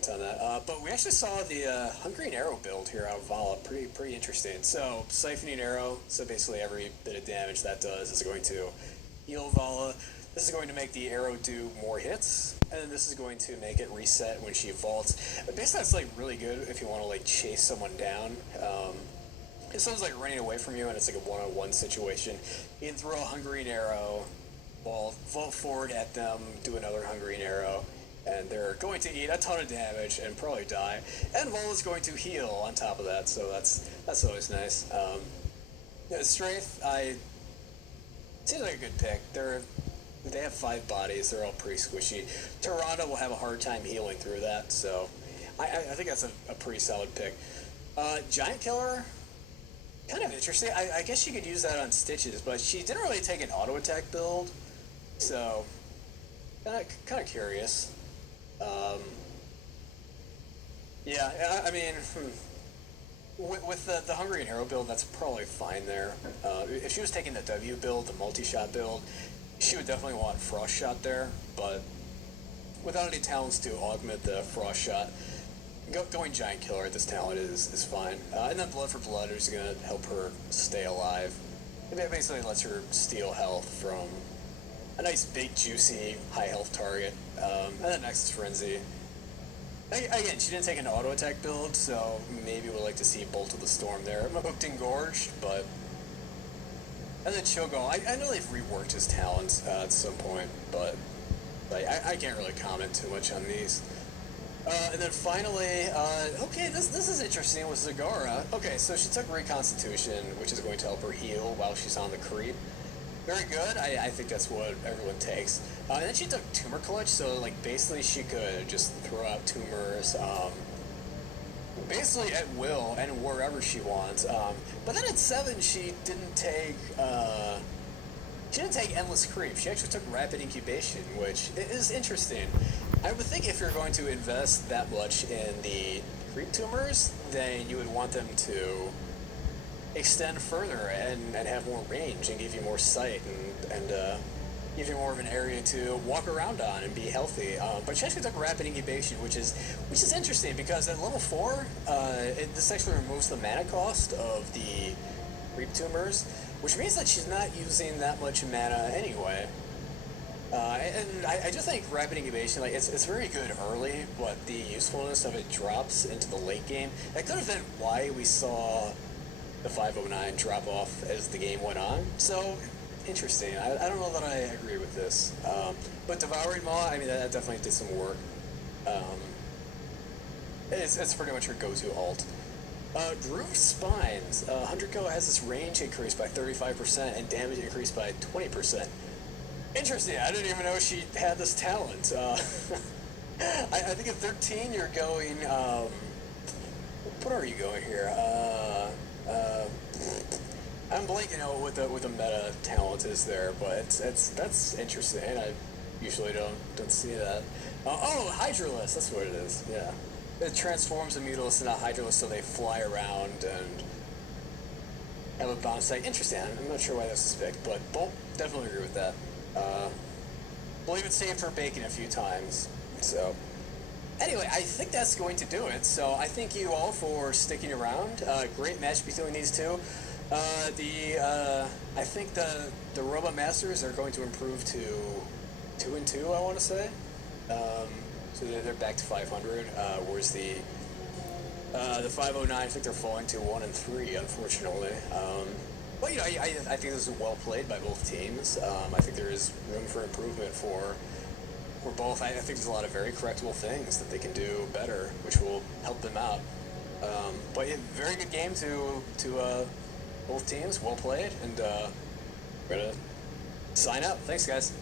comment on that. But we actually saw the Hungry Arrow build here out of Vala. Pretty interesting. So Siphoning Arrow. So basically every bit of damage that does is going to heal Vala. This is going to make the arrow do more hits, and then this is going to make it reset when she vaults. But basically, that's like really good if you want to like chase someone down. If someone's like running away from you and it's like a one-on-one situation, you can throw a Hungering Arrow, vault forward at them, do another Hungering Arrow, and they're going to eat a ton of damage and probably die. And Vol is going to heal on top of that, so that's always nice. Yeah, Strafe, seems like a good pick. They have 5 bodies. They're all pretty squishy. Tyrande will have a hard time healing through that, so I think that's a pretty solid pick. Giant Killer, kind of interesting. I guess you could use that on Stitches, but she didn't really take an auto attack build, so kind of curious. Yeah, I mean, with the Hungry Arrow build, that's probably fine there. If she was taking the W build, the multi-shot build, she would definitely want Frost Shot there, but without any talents to augment the Frost Shot, going Giant Killer at this talent is fine. And then Blood for Blood is going to help her stay alive. It basically lets her steal health from a nice, big, juicy, high health target. And then Nexus Frenzy. Again, she didn't take an auto attack build, so maybe we'll like to see Bolt of the Storm there. I'm hooked Engorged, but... And then Cho'Gall, I know they've reworked his talents at some point, but like, I can't really comment too much on these. And then finally, okay, this is interesting with Zagara. Okay, so she took Reconstitution, which is going to help her heal while she's on the creep. Very good, I think that's what everyone takes. And then she took Tumor Clutch, so like basically she could just throw out tumors, basically at will and wherever she wants. But then at 7, she didn't take Endless Creep. She actually took Rapid Incubation, which is interesting. I would think if you're going to invest that much in the creep tumors, then you would want them to extend further and have more range and give you more sight and give you more of an area to walk around on and be healthy. But she actually took Rapid Incubation, which is interesting because at level 4, this actually removes the mana cost of the creep tumors, which means that she's not using that much mana anyway. And I just think Rapid Incubation, like, it's very good early, but the usefulness of it drops into the late game. That could have been why we saw the 509 drop off as the game went on. So, interesting. I don't know that I agree with this. But Devouring Maw, I mean, that definitely did some work. It's pretty much her go-to ult. Grooved Spines. 100 Go has its range increased by 35% and damage increased by 20%. Interesting. I didn't even know she had this talent. I think at 13 you're going. What are you going here? I'm blanking out what the meta talent is there, but that's interesting. I usually don't see that. Oh, Hydralisk. That's what it is. Yeah. It transforms a Mutalisk into a Hydralisk so they fly around and have a bounce tag. Interesting. I'm not sure why that's picked, but Bolt, definitely agree with that. Believe it's saved for bacon a few times. So, anyway, I think that's going to do it. So I thank you all for sticking around. Great match between these two. I think the Robot Masters are going to improve to 2-2. I want to say. So they're back to 500. Whereas the 509, I think they're falling to 1-3, unfortunately. But, you know, I think this is well played by both teams. I think there is room for improvement for both. I think there's a lot of very correctable things that they can do better, which will help them out. But yeah, very good game to both teams. Well played, and we're going to sign out. Thanks, guys.